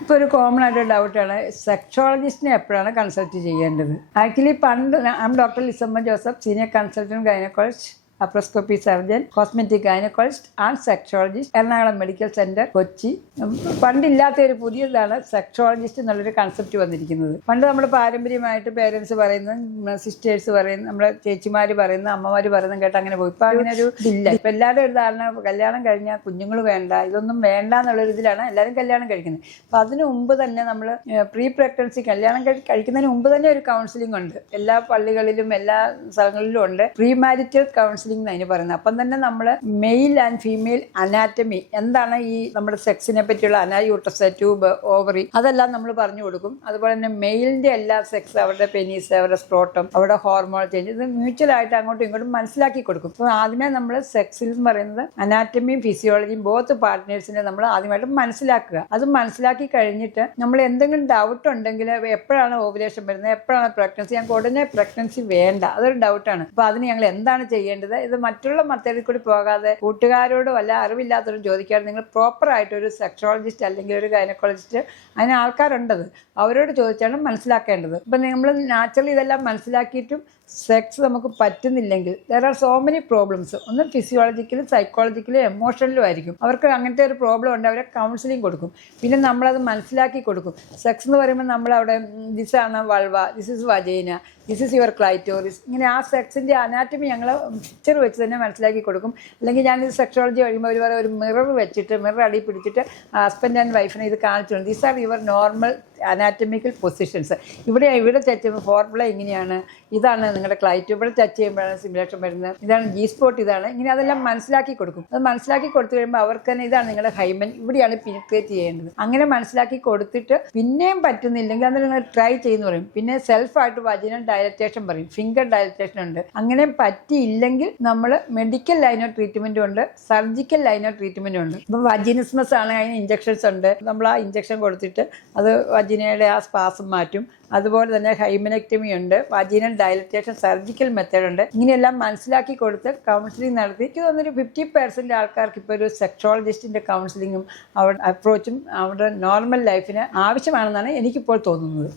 ഇപ്പോൾ ഒരു കോമൺ ആയിട്ട് ഡൗട്ടാണ് സെക്സോളജിസ്റ്റിനെ എപ്പോഴാണ് കൺസൾട്ട് ചെയ്യേണ്ടത്. ആക്ച്വലി പണ്ട് doctor Lisamma Joseph, senior consultant gynaecologist, laparoscopy surgeon, cosmetic gynaecologist and sexologist, Ernakulam medical centre, Kochi. പണ്ടില്ലാത്ത ഒരു പുതിയതാണ് സെക്സോളജിസ്റ്റ് എന്നുള്ളൊരു കൺസെപ്റ്റ് വന്നിരിക്കുന്നത്. പണ്ട് നമ്മൾ പാരമ്പര്യമായിട്ട് പേരൻസ് പറയുന്നത്, സിസ്റ്റേഴ്സ് പറയുന്നത്, നമ്മുടെ ചേച്ചിമാർ പറയുന്നത്, അമ്മമാർ പറയുന്നത് കേട്ട് അങ്ങനെ പോയി. ഇപ്പം അങ്ങനെ ഒരു ഇതില്ല. ഇപ്പം എല്ലാവരും ഒരു ധാരണ കല്യാണം കഴിഞ്ഞാൽ കുഞ്ഞുങ്ങൾ വേണ്ട, ഇതൊന്നും വേണ്ട എന്നുള്ളൊരു ഇതിലാണ് എല്ലാവരും കല്യാണം കഴിക്കുന്നത്. അപ്പം അതിന് മുമ്പ് തന്നെ നമ്മൾ പ്രീ പ്രഗ്നൻസി കല്യാണം കഴിക്കുന്നതിന് മുമ്പ് തന്നെ ഒരു കൗൺസിലിംഗ് ഉണ്ട്. എല്ലാ പള്ളികളിലും എല്ലാ സ്ഥലങ്ങളിലും ഉണ്ട് പ്രീ മാരിറ്റൽ കൗൺസിലിംഗ് അതിന് പറയുന്നത്. അപ്പം തന്നെ നമ്മൾ മെയിൽ ആൻഡ് ഫീമെയിൽ അനാറ്റമി, എന്താണ് ഈ നമ്മുടെ സെക്സിനെ പറ്റിയുള്ള യൂട്രസ്, ട്യൂബ്, ഓവറി, അതെല്ലാം നമ്മൾ പറഞ്ഞു കൊടുക്കും. അതുപോലെ തന്നെ മെയിലിന്റെ എല്ലാ സെക്സ്, അവരുടെ പെനീസ്, അവരുടെ സ്പ്രോട്ടം, അവരുടെ ഹോർമോൺ ചേഞ്ച്, ഇത് മ്യൂച്വലായിട്ട് അങ്ങോട്ടും ഇങ്ങോട്ടും മനസ്സിലാക്കി കൊടുക്കും. അപ്പോൾ ആദ്യമേ നമ്മൾ സെക്സിൽ എന്ന് പറയുന്നത് അനാറ്റമിയും ഫിസിയോളജിയും ബോത്ത് പാർട്ട്നേഴ്സിനെ നമ്മൾ ആദ്യമായിട്ട് മനസ്സിലാക്കുക. അത് മനസ്സിലാക്കി കഴിഞ്ഞിട്ട് നമ്മൾ എന്തെങ്കിലും ഡൗട്ട് ഉണ്ടെങ്കിൽ എപ്പോഴാണ് ഓവുലേഷൻ വരുന്നത്, എപ്പോഴാണ് പ്രഗ്നൻസി, ഞങ്ങൾക്ക് ഉടനെ പ്രഗ്നൻസി വേണ്ട, അതൊരു ഡൗട്ടാണ്. അപ്പോൾ അതിന് ഞങ്ങൾ എന്താണ് ചെയ്യേണ്ടത്, ഇത് മറ്റുള്ള മെത്തേഡിൽ കൂടി പോകാതെ കൂട്ടുകാരോട് വല്ല അറിവില്ലാത്തവരും ചോദിക്കാതെ നിങ്ങൾ പ്രോപ്പറായിട്ട് ഒരു സെക്സോളജിസ്റ്റ് അല്ലെങ്കിൽ ഒരു ഗൈനക്കോളജിസ്റ്റ്, അതിന് ആൾക്കാരുണ്ടത്, അവരോട് ചോദിച്ചാണ് മനസ്സിലാക്കേണ്ടത്. ഇപ്പം നമ്മൾ നാച്ചുറലി ഇതെല്ലാം മനസ്സിലാക്കിയിട്ടും സെക്സ് നമുക്ക് പറ്റുന്നില്ലെങ്കിൽ there are so many problems. ഒന്ന് ഫിസിയോളജിക്കലും സൈക്കോളജിക്കലും എമോഷണലും ആയിരിക്കും. അവർക്ക് അങ്ങനത്തെ ഒരു പ്രോബ്ലം ഉണ്ട്, അവരെ കൗൺസിലിംഗ് കൊടുക്കും. പിന്നെ നമ്മളത് മനസ്സിലാക്കി കൊടുക്കും. സെക്സ് എന്ന് പറയുമ്പോൾ നമ്മളവിടെ ദിസ് ആണ് vulva, this is vagina, this is your clitoris, ഇങ്ങനെ ആ സെക്സിൻ്റെ അനാറ്റമി ഞങ്ങൾ പിക്ചർ വെച്ച് തന്നെ മനസ്സിലാക്കി കൊടുക്കും. അല്ലെങ്കിൽ ഞാനിത് സെക്സോളജി കഴിയുമ്പോൾ ഒരു മിറർ വെച്ചിട്ട്, മിറർ അടി പിടിച്ചിട്ട് ഹസ്ബൻഡ് ആൻഡ് വൈഫിനെ ഇത് കാണിച്ചു, these are your normal anatomical positions, ഇവിടെ ടച്ച് ചെയ്യുമ്പോൾ ഫോർമുല ഇങ്ങനെയാണ്, ഇതാണ് നിങ്ങളുടെ ക്ലൈറ്റ്, ഇവിടെ ടച്ച് ചെയ്യുമ്പോഴാണ് സിമുലേഷൻ വരുന്നത്, ഇതാണ് ജി സ്പോട്ട്, ഇതാണ് ഇങ്ങനെ, അതെല്ലാം മനസ്സിലാക്കി കൊടുക്കും. അത് മനസ്സിലാക്കി കൊടുത്തു കഴിയുമ്പോൾ അവർക്ക് തന്നെ ഇതാണ് നിങ്ങളുടെ ഹൈമൻ, ഇവിടെയാണ് പിനിട്രേറ്റ് ചെയ്യേണ്ടത്. അങ്ങനെ മനസ്സിലാക്കി കൊടുത്തിട്ട് പിന്നെയും പറ്റുന്നില്ലെങ്കിൽ അത് നിങ്ങൾ ട്രൈ ചെയ്യുന്നു പറയും. പിന്നെ സെൽഫായിട്ട് വജിനൽ ഡയലറ്റേഷൻ പറയും, ഫിംഗർ ഡയലറ്റേഷൻ ഉണ്ട്. അങ്ങനെ പറ്റിയില്ലെങ്കിൽ നമ്മൾ മെഡിക്കൽ ലൈൻ ഓഫ് ട്രീറ്റ്മെൻറ്റും ഉണ്ട്, സർജിക്കൽ ലൈൻ ഓഫ് ട്രീറ്റ്മെൻറ്റും ഉണ്ട്. ഇപ്പം വജിനിസ്മസ് ആണ്, അതിന് ഇഞ്ചക്ഷൻസ് ഉണ്ട്. നമ്മൾ ആ ഇഞ്ചക്ഷൻ കൊടുത്തിട്ട് അത് വജിനയുടെ ആ സ്പാസം മാറ്റും. അതുപോലെ തന്നെ ഹൈമനക്ടമി ഉണ്ട്, വജീനൽ ഡയലറ്റേഷൻ, സർജിക്കൽ മെത്തേഡ് ഉണ്ട്. ഇങ്ങനെയെല്ലാം മനസ്സിലാക്കി കൊടുത്ത് കൗൺസിലിംഗ് നടത്തി എനിക്ക് തോന്നുന്നൊരു 50% ആൾക്കാർക്ക് ഇപ്പോൾ ഒരു സെക്സോളജിസ്റ്റിൻ്റെ കൗൺസിലിങ്ങും അവരുടെ അപ്രോച്ചും അവരുടെ നോർമൽ ലൈഫിന് ആവശ്യമാണെന്നാണ് എനിക്കിപ്പോൾ തോന്നുന്നത്.